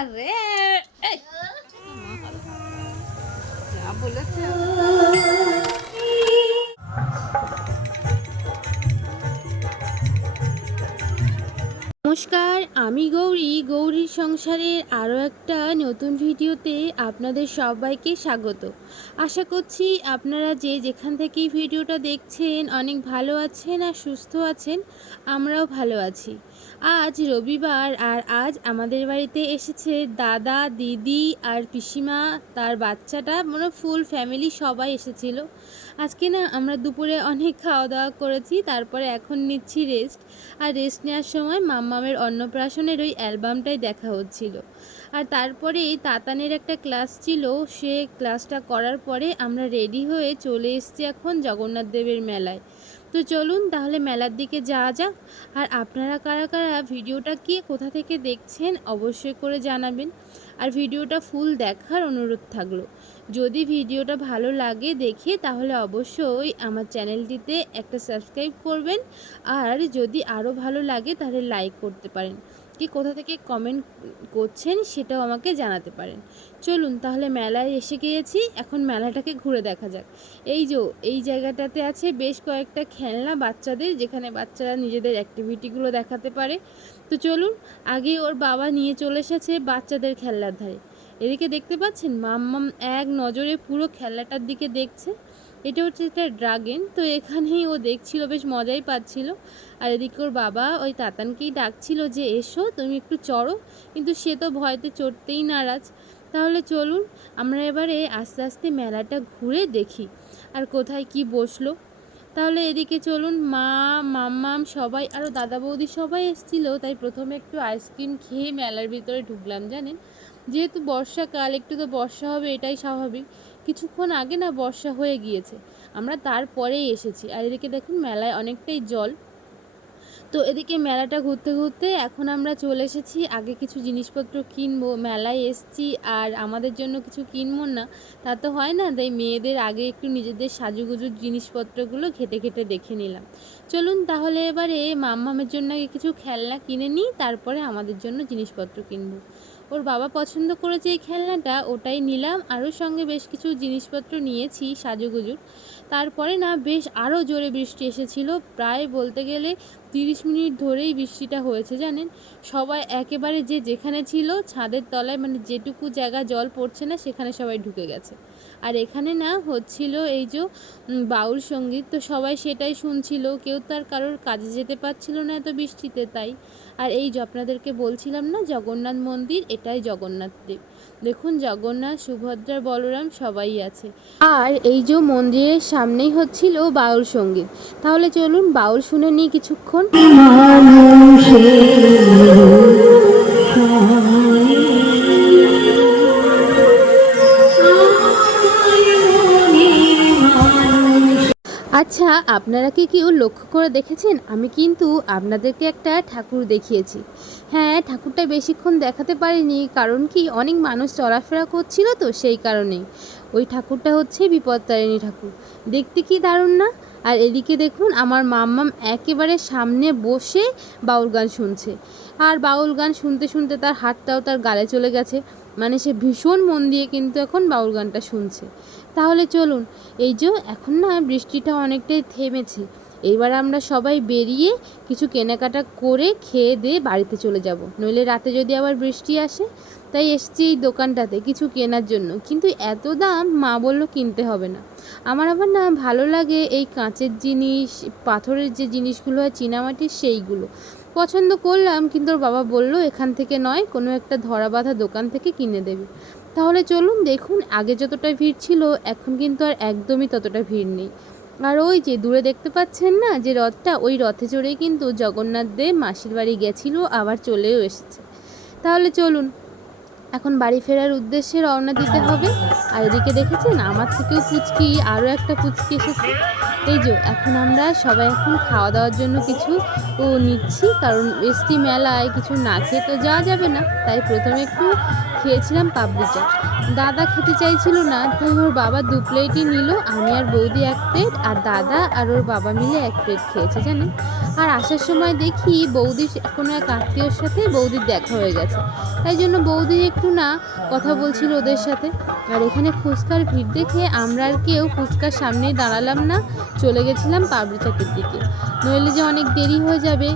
আরে এই যা বলেছে। নমস্কার, আমি গৌরীর সংসারের আরও একটা নতুন ভিডিওতে আপনাদের সবাইকে স্বাগত। আশা করছি আপনারা যে যেখান থেকেই ভিডিওটা দেখছেন অনেক ভালো আছেন আর সুস্থ আছেন। আমরাও ভালো আছি। আজ রবিবার আর আজ আমাদের বাড়িতে এসেছে দাদা, দিদি আর পিসিমা, তার বাচ্চাটা, মানে ফুল ফ্যামিলি সবাই এসেছিল। আজকে না আমরা দুপুরে অনেক খাওয়া দাওয়া করেছি, তারপরে এখন নিচ্ছি রেস্ট। আর রেস্ট নেওয়ার সময় মাম্মামের অন্নপ্রাশনের ওই অ্যালবামটাই দেখা হচ্ছিল। আর তারপরে তাতানের একটা ক্লাস ছিল, সে ক্লাসটা করার পরে আমরা রেডি হয়ে চলে এসেছি এখন জগন্নাথ দেবের মেলায়। তো চলুন তাহলে মেলার দিকে যাওয়া যাক। আর আপনারা কারা কারা ভিডিওটা কোথা থেকে দেখছেন অবশ্যই করে জানাবেন। আর ভিডিওটা ফুল দেখার অনুরোধ থাকলো। যদি ভিডিওটা ভালো লাগে দেখে তাহলে অবশ্যই আমার চ্যানেলটিতে একটা সাবস্ক্রাইব করবেন। আর যদি আরও ভালো লাগে তাহলে লাইক করতে পারেন, কোথা থেকে কমেন্ট করছেন সেটাও আমাকে জানাতে পারেন। চলুন তাহলে মেলায় এসে গিয়েছি, এখন মেলাটাকে ঘুরে দেখা যাক। এই জায়গাটাতে আছে বেশ কয়েকটা খেলনা বাচ্চাদের, যেখানে বাচ্চারা নিজেদের অ্যাক্টিভিটিগুলো দেখাতে পারে। তো চলুন, আগে ওর বাবা নিয়ে চলে এসেছে বাচ্চাদের খেলনার ধারে। এদিকে দেখতে পাচ্ছেন মাম্মাম এক নজরে পুরো খেলনাটার দিকে দেখছে। এটা হচ্ছে একটা ড্রাগন, তো এখানেই ও দেখছিল, বেশ মজাই পাচ্ছিল। আর এদিকে ওর বাবা ওই তাতানকেই ডাকছিল যে এসো তুমি একটু চড়ো, কিন্তু সে তো ভয়তে চড়তেই নারাজ। তাহলে চলুন আমরা এবারে আস্তে আস্তে মেলাটা ঘুরে দেখি আর কোথায় কি বসলো। তাহলে এদিকে চলুন, মা, মাম্মাম সবাই, আরও দাদা বৌদি সবাই এসেছিলো, তাই প্রথমে একটু আইসক্রিম খেয়ে মেলার ভিতরে ঢুকলাম। জানেন, যেহেতু বর্ষাকাল, একটু তো বর্ষা হবে এটাই স্বাভাবিক। কিছুক্ষণ আগে না বর্ষা হয়ে গিয়েছে, আমরা তারপরেই এসেছি। আর এদিকে দেখুন মেলায় অনেকটাই জল। তো এদিকে মেলাটা ঘুরতে ঘুরতে এখন আমরা চলে এসেছি, আগে কিছু জিনিসপত্র কিনবো, মেলায় এসছি আর আমাদের জন্য কিছু কিনবো না তা তো হয় না, তাই মেয়েদের আগে একটু নিজেদের সাজুগুজুর জিনিসপত্রগুলো ঘেটে ঘেটে দেখে নিলাম। চলুন তাহলে এবারে মাম্মামের জন্য আগে কিছু খেলনা কিনে নিই, তারপরে আমাদের জন্য জিনিসপত্র কিনবো। ওর বাবা পছন্দ করেছে এই খেলনাটা, ওটাই নিলাম। আরও সঙ্গে বেশ কিছু জিনিসপত্র নিয়েছি সাজুগুজুর। তারপরে না বেশ আরও জোরে বৃষ্টি এসেছিল, প্রায় বলতে গেলে 30 মিনিট ধরেই বৃষ্টিটা হয়েছে। জানেন, সবাই একেবারে যে যেখানে ছিল ছাদের তলায়, মানে যেটুকু জায়গা জল পড়ছে না সেখানে সবাই ঢুকে গেছে। আর এখানে না হচ্ছিল এই যে বাউল সঙ্গীত, তো সবাই সেটাই শুনছিল, কেউ তার কারোর কাজে যেতে পারছিল না এত বৃষ্টিতে, তাই। আর এই যে আপনাদেরকে বলছিলাম না জগন্নাথ মন্দির, এটাই জগন্নাথ দেব। দেখুন জগন্নাথ, সুভদ্রা, বলরাম সবাই আছে। আর এই যে মন্দিরের সামনেই হচ্ছিল বাউল সঙ্গীত। তাহলে চলুন বাউল শুনে নিই কিছুক্ষণ। আচ্ছা, আপনারা কি কেউ লক্ষ্য করে দেখেছেন, আমি কিন্তু আপনাদেরকে একটা ঠাকুর দেখিয়েছি। হ্যাঁ, ঠাকুরটা বেশিক্ষণ দেখাতে পারিনি, কারণ কি অনেক মানুষ চলাফেরা করছিল তো সেই কারণেই। ওই ঠাকুরটা হচ্ছে বিপত্তারিণী ঠাকুর, দেখতে কি দারুণ না। আর এদিকে দেখুন আমার মাম্মাম একেবারে সামনে বসে বাউল গান শুনছে। আর বাউল গান শুনতে শুনতে তার হাতটাও তার গালে চলে গেছে, মানে সে ভীষণ মন দিয়ে কিন্তু এখন বাউল গানটা শুনছে। তাহলে চলুন, এই যে এখন না বৃষ্টিটা অনেকটাই থেমেছে, এইবার আমরা সবাই বেরিয়ে কিছু কেনাকাটা করে খেয়ে দিয়ে বাড়িতে চলে যাব, নইলে রাতে যদি আবার বৃষ্টি আসে। তাই এসছি এই দোকানটাতে কিছু কেনার জন্য, কিন্তু এত দাম, মা বলল কিনতে হবে না। আমার আবার না ভালো লাগে এই কাঁচের জিনিস, পাথরের যে জিনিসগুলো হয় চীনামাটির, সেইগুলো পছন্দ করলাম, কিন্তু ওর বাবা বলল এখান থেকে নয়, কোনো একটা ধরা বাঁধা দোকান থেকে কিনে দেবে। তাহলে চলুন, দেখুন আগে যতটা ভিড় ছিল এখন কিন্তু আর একদমই ততটা ভিড় নেই। আর ওই যে দূরে দেখতে পাচ্ছেন না যে রথটা, ওই রথে চড়েই কিন্তু জগন্নাথ দেব মাসির বাড়ি গেছিল, আবার চলেও এসেছে। তাহলে চলুন এখন বাড়ি ফেরার উদ্দেশ্যে রওনা দিতে হবে। আর এদিকে দেখেছেন আমার থেকেও পুচকি আরও একটা পুচকি এসেছে। এই যে এখন আমরা সবাই এখন খাওয়া দাওয়ার জন্য কিছু নিচ্ছি, কারণ এসটি মেলায় কিছু না খেয়ে তো যাওয়া যাবে না, তাই প্রথমে একটু খেয়েছিলাম পাপড়ি চাট। দাদা খেতে চাইছিল না, তাই ওর বাবা 2 প্লেটই নিল, আমি আর বৌদি 1 প্লেট, আর দাদা আর ওর বাবা মিলে 1 প্লেট খেয়েছে। জানেন, আর আর আসার সময় দেখি বৌদির কোনো এক আত্মীয়র সাথে বৌদির দেখা হয়ে গেছে, তাই জন্য বৌদি একটু না কথা বলছিল ওদের সাথে। আর এখানে ফুচকার ভিড় দেখে আমরা আর কেউ ফুচকার সামনেই দাঁড়ালাম না, চলে গেছিলাম পাপড়ি চাটের দিকে, নইলে যে অনেক দেরি হয়ে যাবে।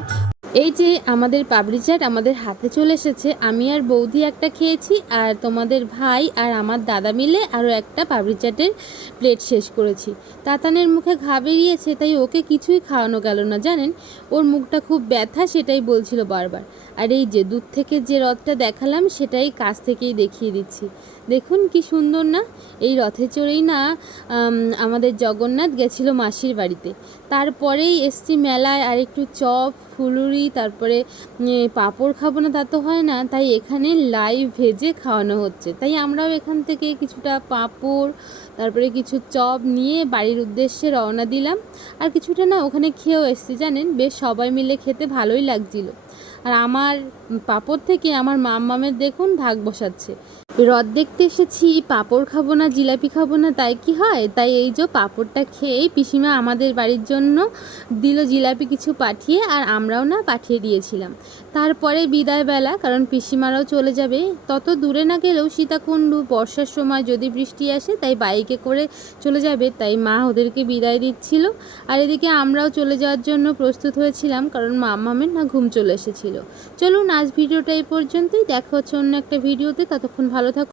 এই যে আমাদের পাপড়ি চাট আমাদের হাতে চলে এসেছে। আমি আর বৌদি একটা খেয়েছি, আর তোমাদের ভাই আর আমার দাদা মিলে আরও একটা পাপড়ি চাটের প্লেট শেষ করেছি। তাতানের মুখে ঘা বেরিয়েছে, তাই ওকে কিছুই খাওয়ানো গেল না জানেন, ওর মুখটা খুব ব্যথা, সেটাই বলছিল বারবার। আর এই যে দূর থেকে যে রথটা দেখালাম সেটাই কাছ থেকেই দেখিয়ে দিচ্ছি, দেখুন কি সুন্দর না। এই রথে চড়েই না আমাদের জগন্নাথ গেছিল মাসির বাড়িতে, তারপরেই এসছি মেলায়। আর একটু চপ ফুলুরি তারপরে পাঁপড় খাবো না তা তো হয় না, তাই এখানে লাইভ ভেজে খাওয়ানো হচ্ছে, তাই আমরাও এখান থেকে কিছুটা পাঁপড় তারপরে কিছু চপ নিয়ে বাড়ির উদ্দেশ্যে রওনা দিলাম। আর কিছুটা না ওখানে খেয়েও এসছি জানেন, বেশ সবাই মিলে খেতে ভালোই লাগছিল। আর আমার পাঁপড় থেকে আমার মামের দেখুন ভাগ বসাচ্ছে, রথ দেখতে এসেছি পাঁপড় খাবো না জিলাপি খাবো না তাই কি হয়, তাই এই যে পাঁপড়টা খেয়েই পিসিমা আমাদের বাড়ির জন্য দিল জিলাপি কিছু পাঠিয়ে, আর আমরাও না পাঠিয়ে দিয়েছিলাম। তারপরে বিদায়বেলা, কারণ পিসিমারাও চলে যাবে, তত দূরে না গেলেও সীতাকুণ্ড বর্ষার সময় যদি বৃষ্টি আসে তাই বাইকে করে চলে যাবে, তাই মা ওদেরকে বিদায় দিচ্ছিল। আর এদিকে আমরাও চলে যাওয়ার জন্য প্রস্তুত হয়েছিলাম, কারণ মামের না ঘুম চলে এসেছিল। চলুন আজ ভিডিওটা এই পর্যন্তই, দেখা হচ্ছে অন্য একটা ভিডিওতে, ততক্ষণ ভালো থাকুন।